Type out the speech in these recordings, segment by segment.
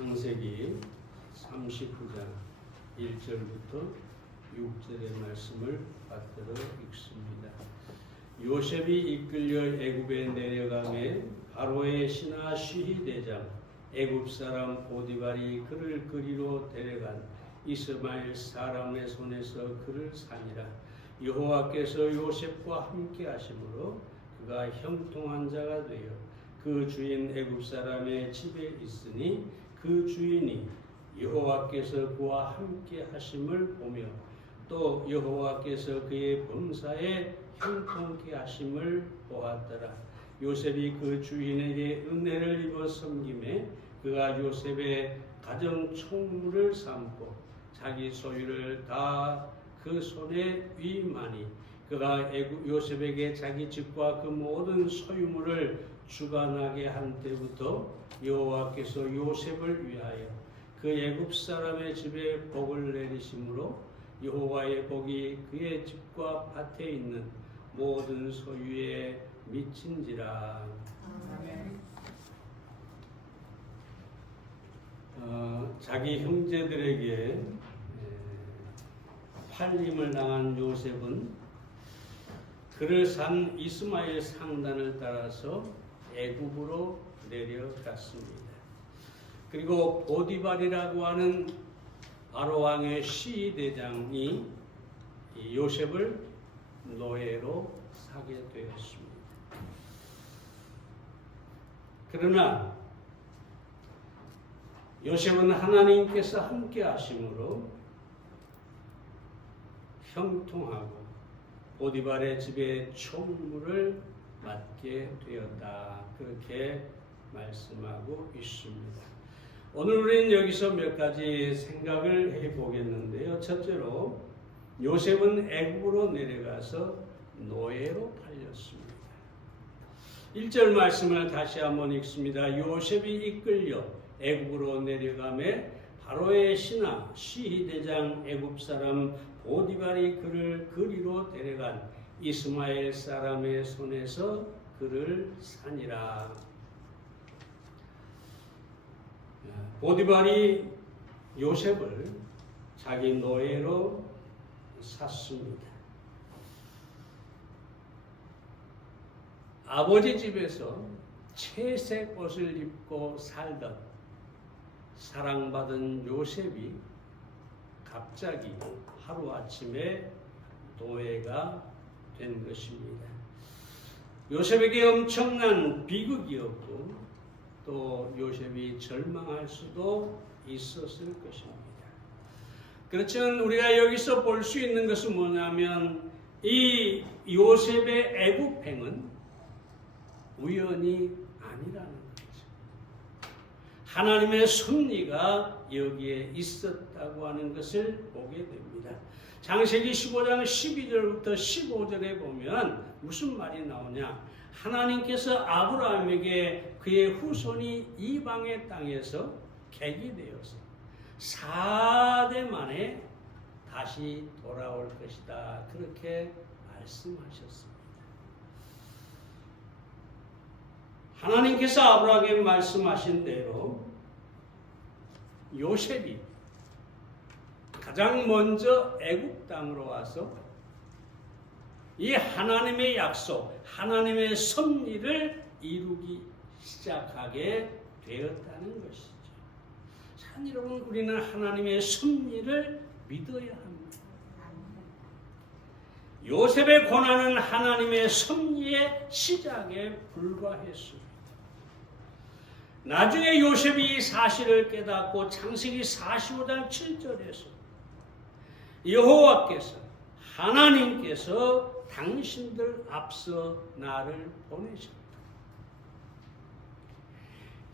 창세기 39장 1절부터 6절의 말씀을 받들어 읽습니다. 요셉이 이끌려 애굽에 내려가매 바로의 신하 시히 대장 애굽 사람 보디발이 그를 그리로 데려간 이스마엘 사람의 손에서 그를 산이라. 여호와께서 요셉과 함께 하심으로 그가 형통한 자가 되어 그 주인 애굽 사람의 집에 있으니 그 주인이 여호와께서 그와 함께 하심을 보며 또 여호와께서 그의 범사에 형통케 하심을 보았더라. 요셉이 그 주인에게 은혜를 입어 섬김에 그가 요셉의 가정 총무를 삼고 자기 소유를 다 그 손에 위임하니 그가 요셉에게 자기 집과 그 모든 소유물을 주관하게 한 때부터 여호와께서 요셉을 위하여 그 애굽 사람의 집에 복을 내리심으로 여호와의 복이 그의 집과 밭에 있는 모든 소유에 미친지라. 자기 형제들에게 팔림을 당한 요셉은 그를 산 이스마엘 상단을 따라서 애굽으로 내려갔습니다. 그리고 보디발이라고 하는 바로 왕의 시히 대장이 요셉을 노예로 사게 되었습니다. 그러나 요셉은 하나님께서 함께 하심으로 형통하고 보디발의 집에 총무를 맡게 되었다. 그렇게 말씀하고 있습니다. 오늘 우리는 여기서 몇 가지 생각을 해보겠는데요. 첫째로 요셉은 애굽으로 내려가서 노예로 팔렸습니다. 1절 말씀을 다시 한번 읽습니다. 요셉이 이끌려 애굽으로 내려가매 바로의 신하 시히 대장 애굽 사람 보디발이 그를 그리로 데려간 이스마엘 사람의 손에서 그를 산이라. 보디발이 요셉을 자기 노예로 샀습니다. 아버지 집에서 채색 옷을 입고 살던 사랑받은 요셉이 갑자기 하루아침에 노예가 된 것입니다. 요셉에게 엄청난 비극이었고 또 요셉이 절망할 수도 있었을 것입니다. 그렇지만 우리가 여기서 볼 수 있는 것은 뭐냐면 이 요셉의 애굽행은 우연이 아니라는 거죠. 하나님의 섭리가 여기에 있었다고 하는 것을 보게 됩니다. 창세기 15장 12절부터 15절에 보면 무슨 말이 나오냐? 하나님께서 아브라함에게 그의 후손이 이방의 땅에서 객이 되어서 4대 만에 다시 돌아올 것이다. 그렇게 말씀하셨습니다. 하나님께서 아브라함에게 말씀하신 대로 요셉이 가장 먼저 애굽 땅으로 와서 이 하나님의 약속, 하나님의 섭리를 이루기 시작하게 되었다는 것이죠. 참 여러분, 우리는 하나님의 섭리를 믿어야 합니다. 요셉의 고난은 하나님의 섭리의 시작에 불과했습니다. 나중에 요셉이 이 사실을 깨닫고 창세기 45장 7절에서 여호와께서 하나님께서 당신들 앞서 나를 보내셨다.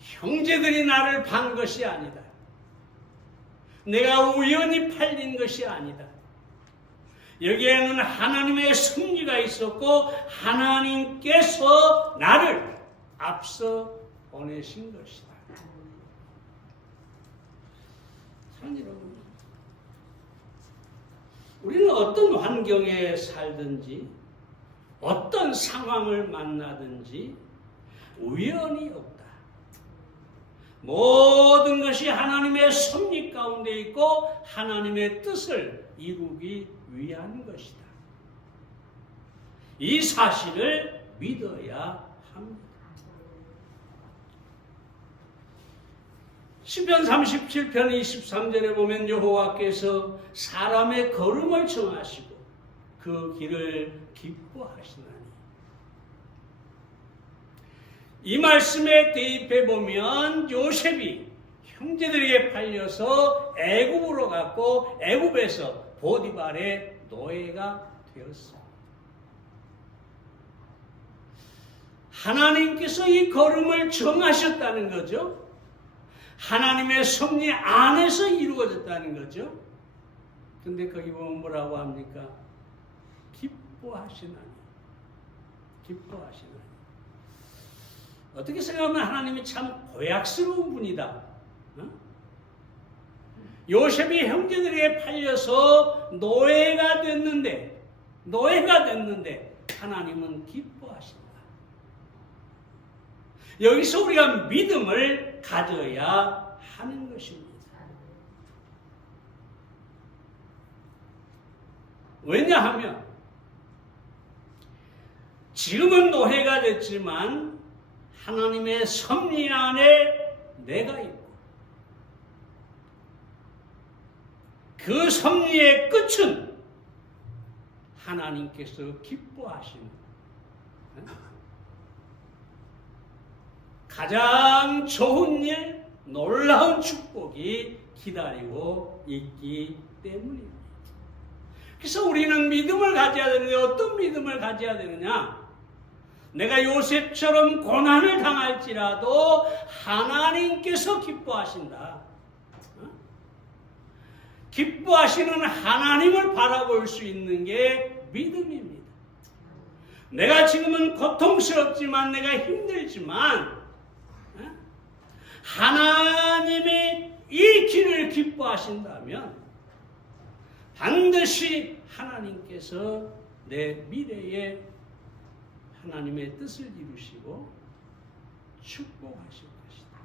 형제들이 나를 판 것이 아니다. 내가 우연히 팔린 것이 아니다. 여기에는 하나님의 섭리가 있었고 하나님께서 나를 앞서 보내신 것이다. 여러분, 우리는 어떤 환경에 살든지 어떤 상황을 만나든지 우연이 없다. 모든 것이 하나님의 섭리 가운데 있고 하나님의 뜻을 이루기 위한 것이다. 이 사실을 믿어야 합니다. 시편 37편 23절에 보면 여호와께서 사람의 걸음을 정하시고 그 길을 기뻐하시나니, 이 말씀에 대입해 보면 요셉이 형제들에게 팔려서 애굽으로 갔고 애굽에서 보디발의 노예가 되었습니다. 하나님께서 이 걸음을 정하셨다는 거죠. 하나님의 섭리 안에서 이루어졌다는 거죠. 근데 거기 보면 뭐라고 합니까? 기뻐하시나니. 기뻐하시나니. 어떻게 생각하면 하나님이 참 고약스러운 분이다. 요셉이 형제들에게 팔려서 노예가 됐는데 하나님은 기뻐하신다. 여기서 우리가 믿음을 가져야 하는 것입니다. 왜냐하면 지금은 노예가 됐지만 하나님의 섭리 안에 내가 있고 그 섭리의 끝은 하나님께서 기뻐하시는 가장 좋은 일, 놀라운 축복이 기다리고 있기 때문입니다. 그래서 우리는 믿음을 가져야 되는데 어떤 믿음을 가져야 되느냐? 내가 요셉처럼 고난을 당할지라도 하나님께서 기뻐하신다. 기뻐하시는 하나님을 바라볼 수 있는 게 믿음입니다. 내가 지금은 고통스럽지만, 내가 힘들지만 하나님이 이 길을 기뻐하신다면 반드시 하나님께서 내 미래에 하나님의 뜻을 이루시고 축복하실 것이다.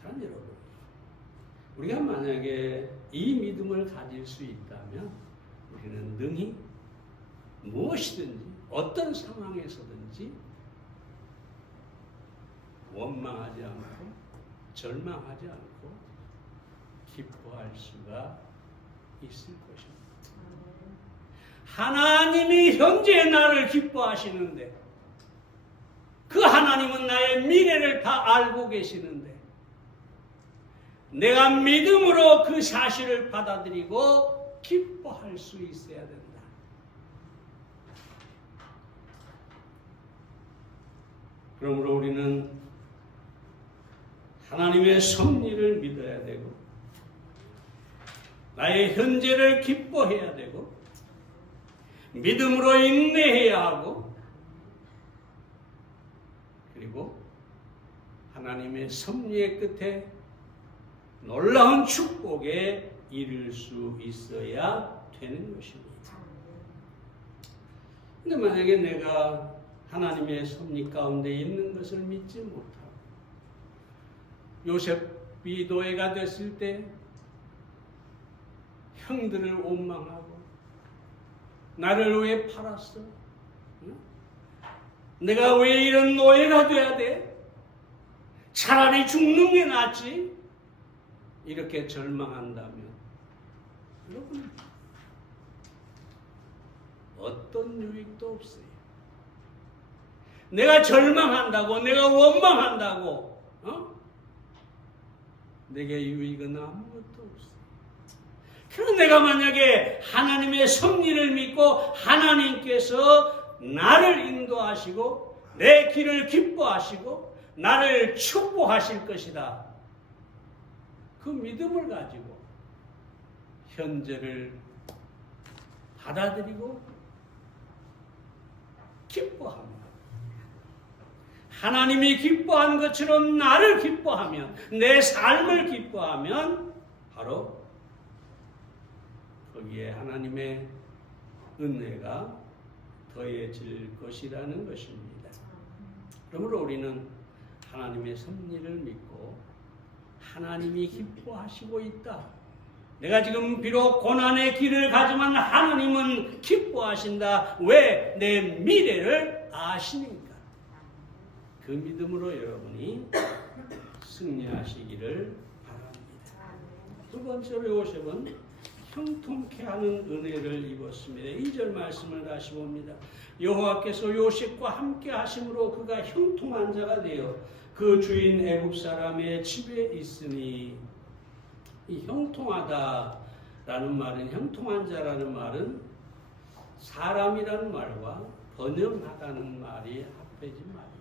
사랑하는 여러분, 우리가 만약에 이 믿음을 가질 수 있다면 우리는 능히 무엇이든지 어떤 상황에서든지 원망하지 않고 절망하지 않고 기뻐할 수가 있을 것입니다. 하나님이 현재 나를 기뻐하시는데 그 하나님은 나의 미래를 다 알고 계시는데 내가 믿음으로 그 사실을 받아들이고 기뻐할 수 있어야 된다. 그러므로 우리는 하나님의 섭리를 믿어야 되고 나의 현재를 기뻐해야 되고 믿음으로 인내해야 하고 그리고 하나님의 섭리의 끝에 놀라운 축복에 이를 수 있어야 되는 것입니다. 근데 만약에 내가 하나님의 섭리 가운데 있는 것을 믿지 못하고 요셉이 노예가 됐을 때 형들을 원망하고 나를 왜 팔았어? 내가 왜 이런 노예가 돼야 돼? 차라리 죽는 게 낫지? 이렇게 절망한다면 여러분 어떤 유익도 없어요. 내가 절망한다고, 내가 원망한다고 내게 유익은 아무것도 없어요. 그럼 내가 만약에 하나님의 섭리를 믿고 하나님께서 나를 인도하시고 내 길을 기뻐하시고 나를 축복하실 것이다. 그 믿음을 가지고 현재를 받아들이고 기뻐합니다. 하나님이 기뻐한 것처럼 나를 기뻐하면, 내 삶을 기뻐하면 바로 거기에 하나님의 은혜가 더해질 것이라는 것입니다. 그러므로 우리는 하나님의 섭리를 믿고 하나님이 기뻐하시고 있다. 내가 지금 비록 고난의 길을 가지만 하나님은 기뻐하신다. 왜? 내 미래를 아시니까. 그 믿음으로 여러분이 승리하시기를 바랍니다. 두 번째로 요셉은 형통케 하는 은혜를 입었습니다. 2절 말씀을 다시 봅니다. 여호와께서 요셉과 함께 하심으로 그가 형통한 자가 되어 그 주인 애굽 사람의 집에 있으니, 이 형통하다라는 말은, 형통한 자라는 말은 사람이라는 말과 번영하다는 말이 합해진 말입니다.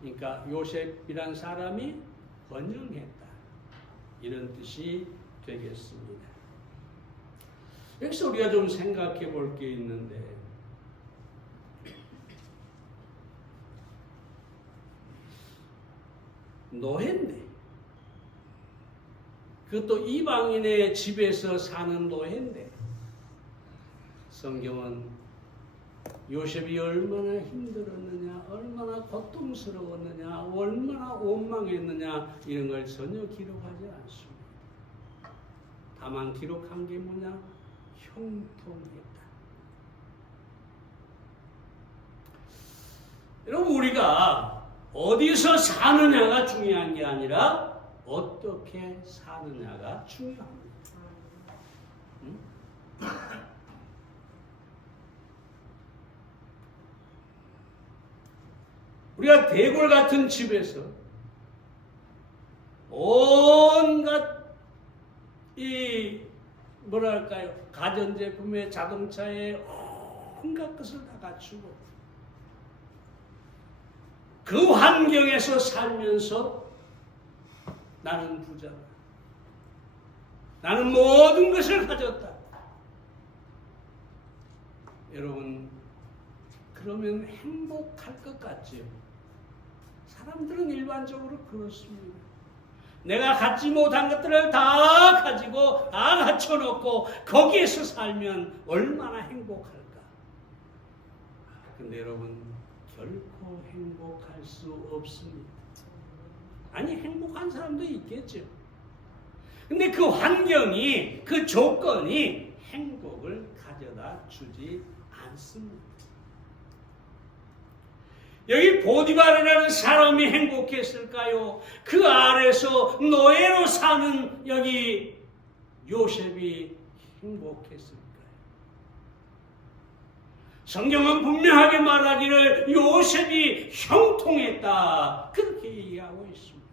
그러니까 요셉이란 사람이 번영했다, 이런 뜻이 되겠습니다. 여기서 우리가 좀 생각해 볼 게 있는데, 노예인데, 그것도 이방인의 집에서 사는 노예인데, 성경은 요셉이 얼마나 힘들었느냐, 얼마나 고통스러웠느냐, 얼마나 원망했느냐, 이런 걸 전혀 기록하지 않습니다. 다만 기록한 게 뭐냐? 형통했다. 여러분, 우리가 어디서 사느냐가 중요한 게 아니라 어떻게 사느냐가 중요합니다. 우리가 대궐 같은 집에서 온갖 이 뭐랄까요, 가전제품에 자동차에 온갖 것을 다 갖추고 그 환경에서 살면서 나는 부자다, 나는 모든 것을 가졌다. 여러분, 그러면 행복할 것 같지요? 사람들은 일반적으로 그렇습니다. 내가 갖지 못한 것들을 다 가지고 다 갖춰놓고 거기에서 살면 얼마나 행복할까? 근데 여러분, 결코 행복할 수 없습니다. 아니, 행복한 사람도 있겠죠. 근데 그 환경이, 그 조건이 행복을 가져다 주지 않습니다. 여기 보디발이라는 사람이 행복했을까요? 그 아래서 노예로 사는 여기 요셉이 행복했을까요? 성경은 분명하게 말하기를 요셉이 형통했다, 그렇게 얘기하고 있습니다.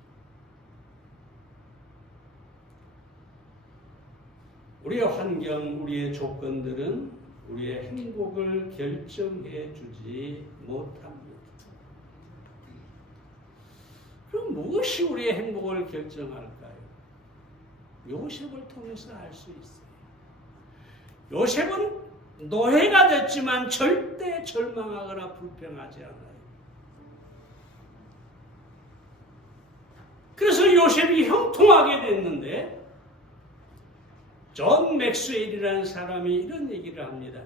우리의 환경, 우리의 조건들은 우리의 행복을 결정해 주지 못합니다. 그럼 무엇이 우리의 행복을 결정할까요? 요셉을 통해서 알 수 있어요. 요셉은 노예가 됐지만 절대 절망하거나 불평하지 않아요. 그래서 요셉이 형통하게 됐는데, 존 맥스웰이라는 사람이 이런 얘기를 합니다.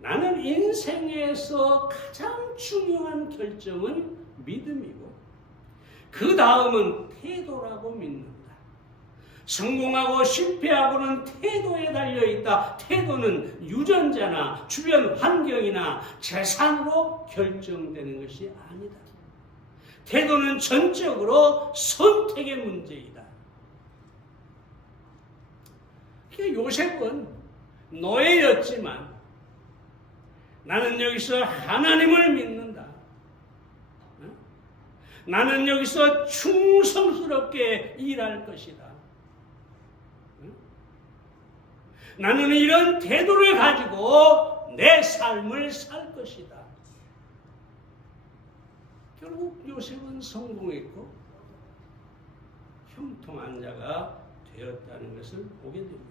나는 인생에서 가장 중요한 결정은 믿음이고 그 다음은 태도라고 믿는다. 성공하고 실패하고는 태도에 달려있다. 태도는 유전자나 주변 환경이나 재산으로 결정되는 것이 아니다. 태도는 전적으로 선택의 문제이다. 그러니까 요셉은 노예였지만 나는 여기서 하나님을 믿는다. 나는 여기서 충성스럽게 일할 것이다. 나는 이런 태도를 가지고 내 삶을 살 것이다. 결국 요셉은 성공했고 형통한 자가 되었다는 것을 보게 됩니다.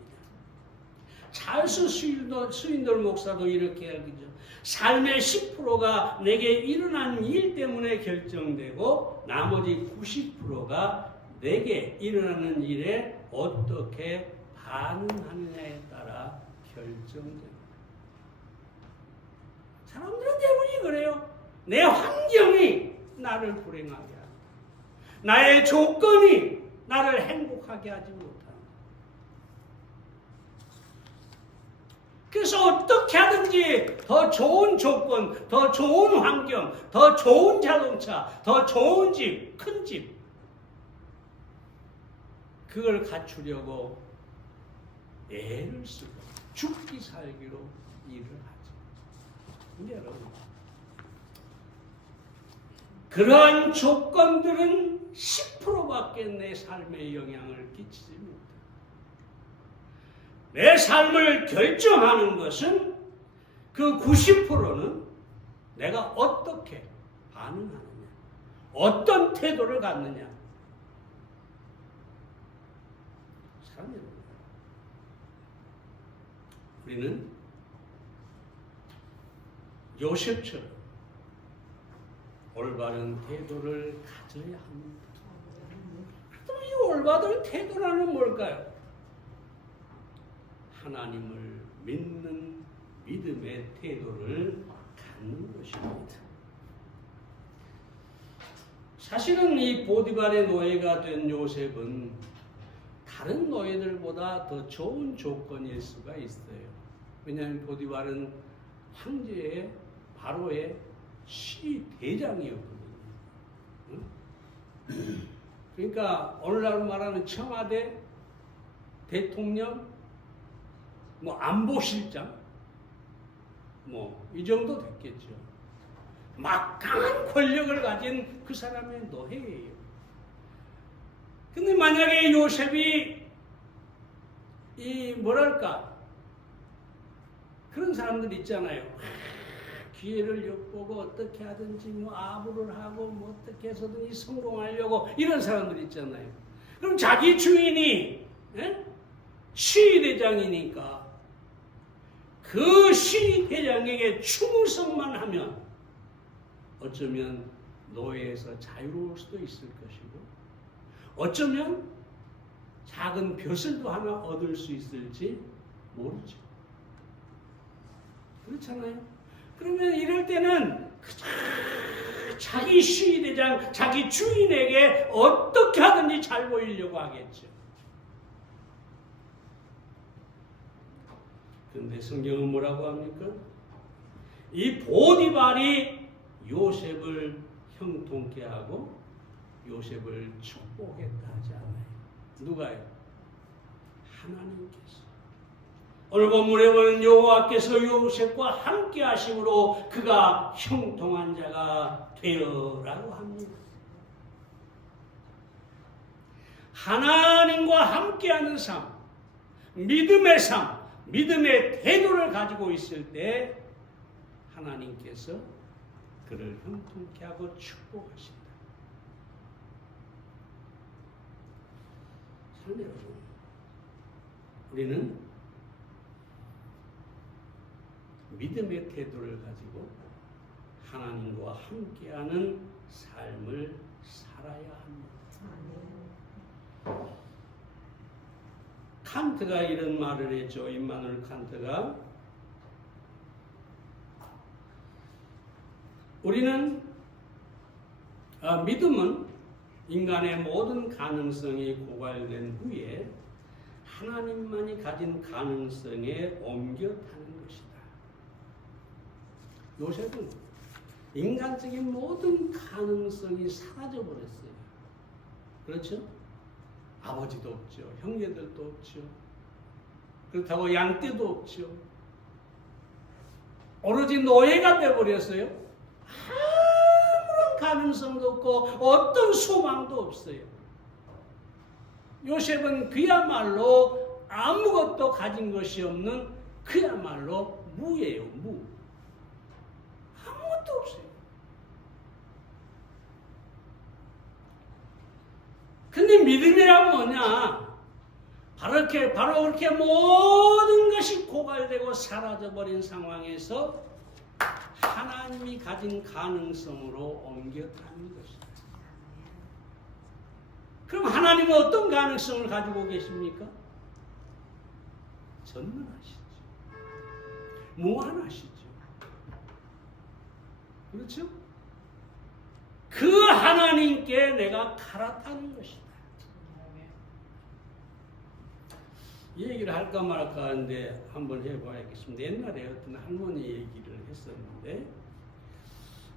찰스 스윈돌 목사도 이렇게 얘기하죠. 삶의 10%가 내게 일어난 일 때문에 결정되고 나머지 90%가 내게 일어나는 일에 어떻게 반응하느냐에 따라 결정됩니다. 사람들은 대부분이 그래요. 내 환경이 나를 불행하게 한다. 나의 조건이 나를 행복하게 하지 못한다. 그래서 어떻게 하든지 더 좋은 조건, 더 좋은 환경, 더 좋은 자동차, 더 좋은 집, 큰 집, 그걸 갖추려고 애를 쓰고 죽기 살기로 일을 하죠. 근데 여러분, 그러한 조건들은 10%밖에 내 삶에 영향을 끼치지 못해요. 내 삶을 결정하는 것은 그 90%는 내가 어떻게 반응하느냐, 어떤 태도를 갖느냐. 사랑해요. 우리는 요셉처럼 올바른 태도를 가져야 합니다. 그럼 이 올바른 태도라는 뭘까요? 하나님을 믿는 믿음의 태도를 갖는 것입니다. 사실은 이 보디발의 노예가 된 요셉은 다른 노예들보다 더 좋은 조건일 수가 있어요. 왜냐하면 보디발은 황제의 바로의 시대장이었거든요. 그러니까 오늘날 말하는 청와대 대통령, 뭐 안보실장, 뭐 이 정도 됐겠죠. 막강한 권력을 가진 그 사람의 노예예요. 근데 만약에 요셉이 이 뭐랄까 그런 사람들 있잖아요. 기회를 엿보고 어떻게 하든지 뭐 아부를 하고 뭐 어떻게 해서든지 성공하려고 이런 사람들 있잖아요. 그럼 자기 주인이 시대장이니까 그 시대장에게 충성만 하면 어쩌면 노예에서 자유로울 수도 있을 것이고 어쩌면 작은 벼슬도 하나 얻을 수 있을지 모르죠. 그렇잖아요. 그러면 이럴 때는 자기 시대장, 자기 주인에게 어떻게 하든지 잘 보이려고 하겠죠. 그런데 성경은 뭐라고 합니까? 이 보디발이 요셉을 형통케 하고 요셉을 축복했다 하지 않아요. 누가요? 하나님께서. 오늘 본문에 보면 여호와께서 요셉과 함께 하심으로 그가 형통한 자가 되어라고 합니다. 하나님과 함께하는 삶, 믿음의 삶, 믿음의 태도를 가지고 있을 때 하나님께서 그를 형통케 하고 축복하신다. 사랑하는 여러분, 우리는 믿음의 태도를 가지고 하나님과 함께하는 삶을 살아야 합니다. 칸트가 이런 말을 했죠. 임마누엘 칸트가 우리는 믿음은 인간의 모든 가능성이 고갈된 후에 하나님만이 가진 가능성에 옮겨 타는 것이다. 요셉은 인간적인 모든 가능성이 사라져버렸어요. 그렇죠? 아버지도 없죠. 형제들도 없죠. 그렇다고 양떼도 없죠. 오로지 노예가 되어버렸어요. 아무런 가능성도 없고 어떤 소망도 없어요. 요셉은 그야말로 아무것도 가진 것이 없는 그야말로 무예요. 무. 아무것도 없어요. 근데 믿음이란 뭐냐? 바로 그렇게 모든 것이 고갈되고 사라져버린 상황에서 하나님이 가진 가능성으로 옮겨가는 것이다. 그럼 하나님은 어떤 가능성을 가지고 계십니까? 전능하시죠. 무한하시죠. 그렇죠? 그 하나님께 내가 갈아타는 것이다. 이 얘기를 할까 말까 하는데 한번 해봐야겠습니다. 옛날에 어떤 할머니 얘기를 했었는데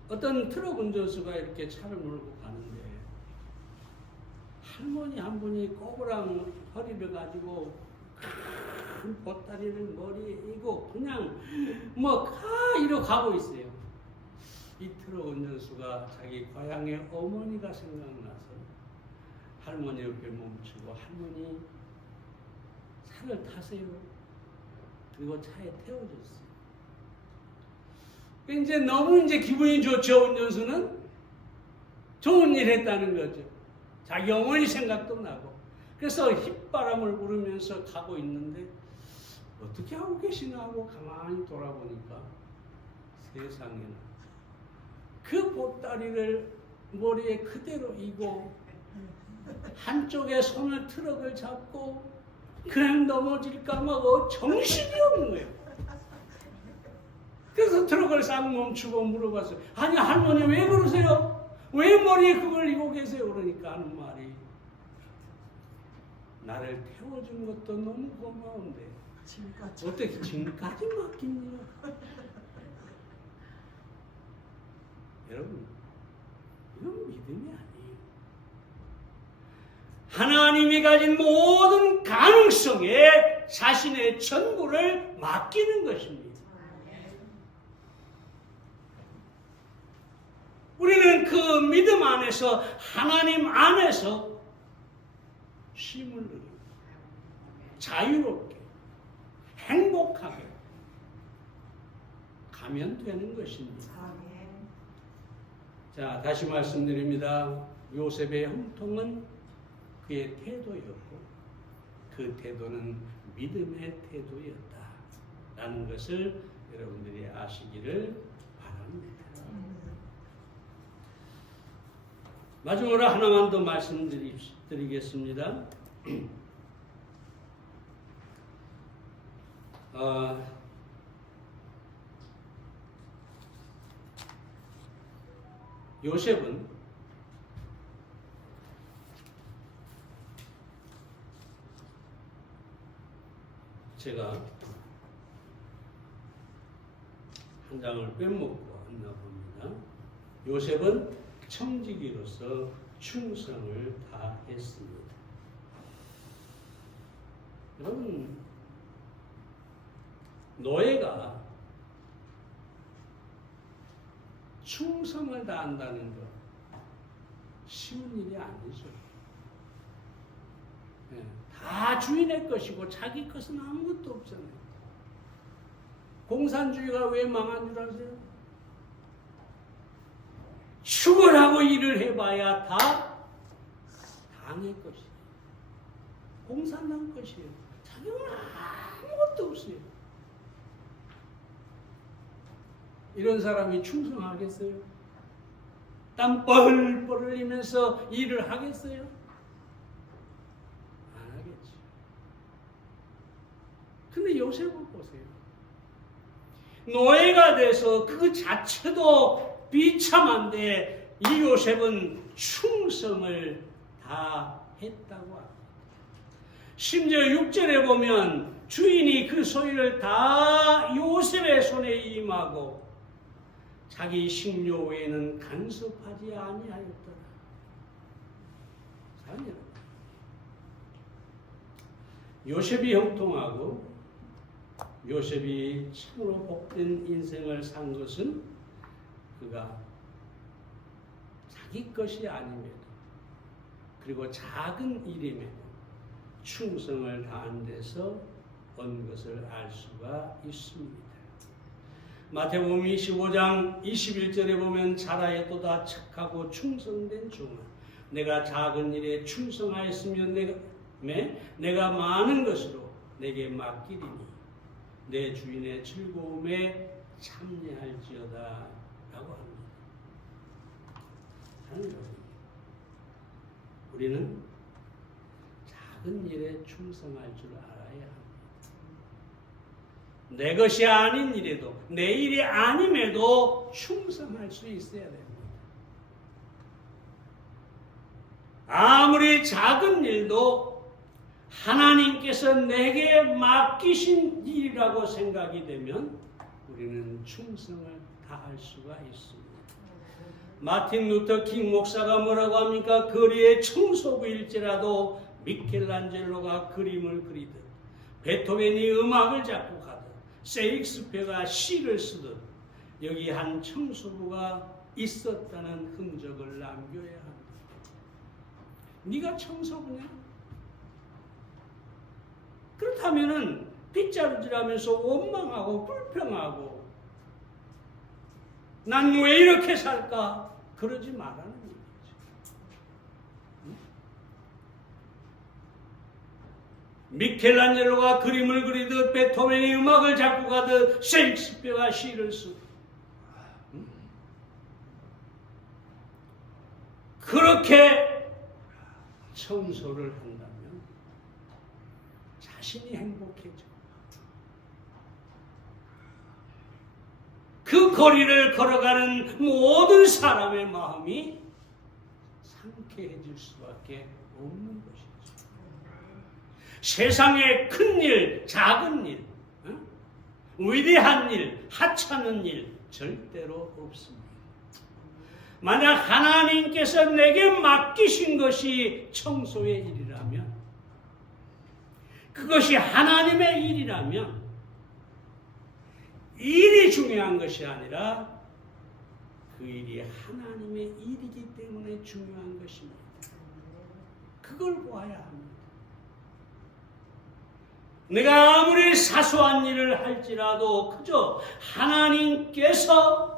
어떤 트럭 운전수가 이렇게 차를 몰고 가는데 할머니 한 분이 꼬부랑 허리를 가지고 큰 보따리를 머리에 이고 그냥 이러 가고 있어요. 이 트럭 운전수가 자기 고향의 어머니가 생각나서 할머니 옆에 멈추고 할머니 차를 타세요. 그리고 차에 태워줬어요. 이제 너무 기분이 좋죠. 운전수는 좋은 일 했다는 거죠. 자기 어머니 생각도 나고. 그래서 휘바람을 부르면서 가고 있는데 어떻게 하고 계시나 하고 가만히 돌아보니까 세상에나 그 보따리를 머리에 그대로 이고 한쪽에 손을 트럭을 잡고 그냥 넘어질까 막 정신이 없는 거예요. 그래서 트럭을 싹 멈추고 물어봤어요. 아니 할머니 왜 그러세요? 왜 머리에 그걸 이고 계세요? 그러니까 하는 말이 나를 태워준 것도 너무 고마운데 어떻게 지금까지 맡깁니까? 여러분 이건 믿음이 아니에요. 하나님이 가진 모든 가능성에 자신의 전부를 맡기는 것입니다. 우리는 그 믿음 안에서 하나님 안에서 쉼을 누리고 자유롭게 행복하게 가면 되는 것입니다. 자, 다시 말씀드립니다. 요셉의 형통은 그의 태도였고 그 태도는 믿음의 태도였다 라는 것을 여러분들이 아시기를 바랍니다. 마지막으로 하나만 더 말씀드리겠습니다. 요셉은 제가 한 장을 빼먹고 왔나 봅니다. 요셉은 청지기로서 충성을 다했습니다. 여러분, 노예가 충성을 다한다는 것 쉬운 일이 아니죠. 다 주인의 것이고 자기 것은 아무것도 없잖아요. 공산주의가 왜 망한 줄 아세요? 죽으라고 일을 해봐야 다 당의 것이에요. 공산당 것이에요. 자기는 아무것도 없어요. 이런 사람이 충성하겠어요? 땀 뻘뻘 흘리면서 일을 하겠어요? 안 하겠죠. 근데 요셉을 보세요. 노예가 돼서 그 자체도 비참한데 이 요셉은 충성을 다 했다고 합니다. 심지어 6절에 보면 주인이 그 소유를 다 요셉의 손에 임하고 자기 식료 외에는 간섭하지 아니하였더라. 사랑해요. 요셉이 형통하고 요셉이 참으로 복된 인생을 산 것은 그가 자기 것이 아님에도 그리고 작은 일임에도 충성을 다한 데서 온 것을 알 수가 있습니다. 마태복음 25장 21절에 보면 자라에도다 착하고 충성된 종아 내가 작은 일에 충성하였으면 내가 많은 것으로 내게 맡기리니 내 주인의 즐거움에 참여할지어다 라고 합니다. 사랑하는 여러분, 우리는 작은 일에 충성할 줄 알아야 합니다. 내 것이 아닌 일에도 내 일이 아님에도 충성할 수 있어야 됩니다. 아무리 작은 일도 하나님께서 내게 맡기신 일이라고 생각이 되면 우리는 충성을 다할 수가 있습니다. 마틴 루터 킹 목사가 뭐라고 합니까? 거리의 청소부일지라도 미켈란젤로가 그림을 그리듯, 베토벤이 음악을 작곡하듯, 셰익스피어가 시를 쓰듯 여기 한 청소부가 있었다는 흔적을 남겨야 합니다. 네가 청소부냐? 그렇다면은 빗자루질하면서 원망하고 불평하고 난 왜 이렇게 살까? 그러지 말라는 얘기죠. 미켈란젤로가 그림을 그리듯, 베토벤이 음악을 작곡하듯, 셰익스피어가 시를 쓰듯, 그렇게 청소를 한다면 자신이 행복해져. 그 거리를 걸어가는 모든 사람의 마음이 상쾌해질 수밖에 없는 것이죠. 세상에 큰 일, 작은 일, 위대한 일, 하찮은 일 절대로 없습니다. 만약 하나님께서 내게 맡기신 것이 청소의 일이라면, 그것이 하나님의 일이라면 일이 중요한 것이 아니라 그 일이 하나님의 일이기 때문에 중요한 것입니다. 그걸 보아야 합니다. 내가 아무리 사소한 일을 할지라도 그저 하나님께서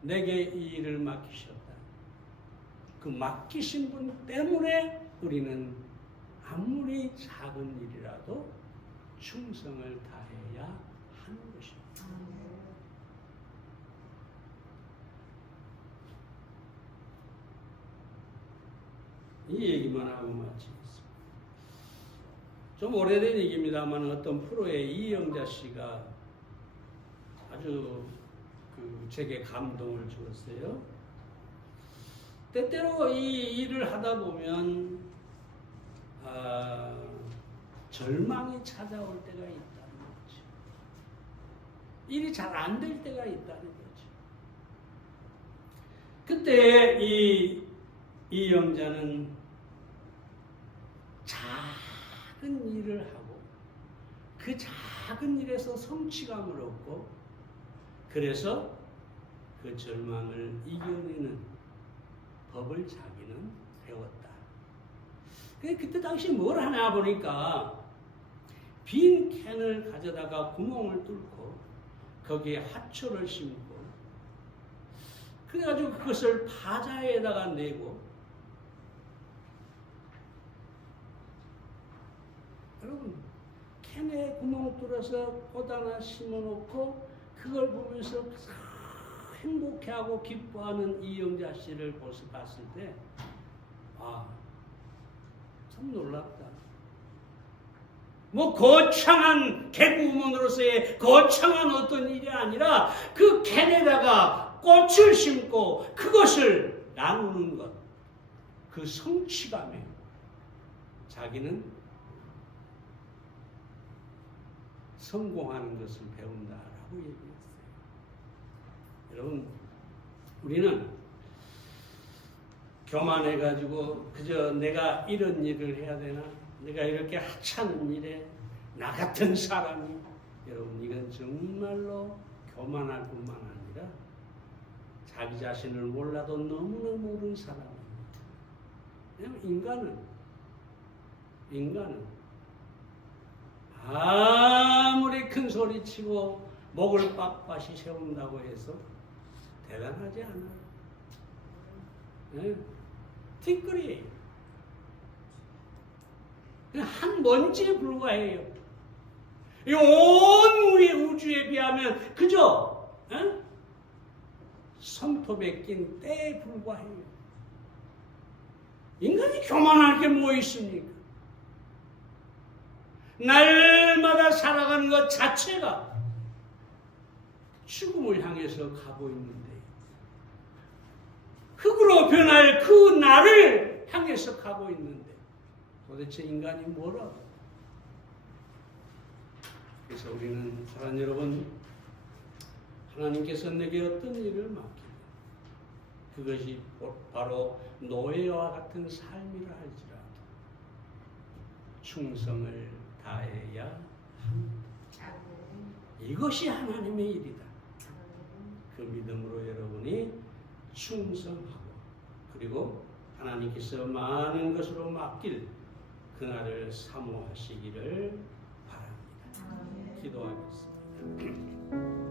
내게 이 일을 맡기셨다. 그 맡기신 분 때문에 우리는 아무리 작은 일이라도 충성을 다해야 하는 것입니다. 이 얘기만 하고 마치겠습니다. 좀 오래된 얘기입니다만 어떤 프로의 이영자 씨가 아주 제게 감동을 주었어요. 때때로 이 일을 하다 보면 절망이 찾아올 때가 있다는 거죠. 일이 잘 안 될 때가 있다는 거죠. 그때 이 영자는 작은 일을 하고 그 작은 일에서 성취감을 얻고 그래서 그 절망을 이겨내는 법을 자기는 배웠다. 그때 당시 뭘 하나 보니까 빈 캔을 가져다가 구멍을 뚫고 거기에 화초를 심고 그래가지고 그것을 바자에다가 내고, 여러분 캔에 구멍 뚫어서 꽃 하나 심어놓고 그걸 보면서 행복해하고 기뻐하는 이영자 씨를 봤을 때 참 놀랍다. 뭐 거창한 개그우먼으로서의 거창한 어떤 일이 아니라 그 캔에다가 꽃을 심고 그것을 나누는 것, 그 성취감에 자기는 성공하는 것을 배운다라고 얘기했어요. 여러분, 우리는 교만해가지고 그저 내가 이런 일을 해야 되나? 내가 이렇게 하찮은 일에 나 같은 사람이, 여러분 이건 정말로 교만할 뿐만 아니라 자기 자신을 몰라도 너무나 모르는 사람입니다. 왜냐하면 인간은 아무리 큰 소리 치고 목을 빳빳이 세운다고 해서 대단하지 않아요. 네? 티끌이에요. 한 먼지에 불과해요. 이 온 우주에 비하면 그저 손톱에 낀 때에 불과해요. 인간이 교만할 게 뭐 있습니까? 날마다 살아가는 것 자체가 죽음을 향해서 가고 있는데 흙으로 변할 그 날을 땅에서 가고 있는데 도대체 인간이 뭐라고? 그래서 우리는 사랑하는 여러분, 하나님께서 내게 어떤 일을 맡기고 그것이 바로 노예와 같은 삶이라 할지라도 충성을 다해야 합니다. 이것이 하나님의 일이다. 그 믿음으로 여러분이 충성하고 그리고 하나님께서 많은 것으로 맡길 그날을 사모하시기를 바랍니다. 기도하겠습니다.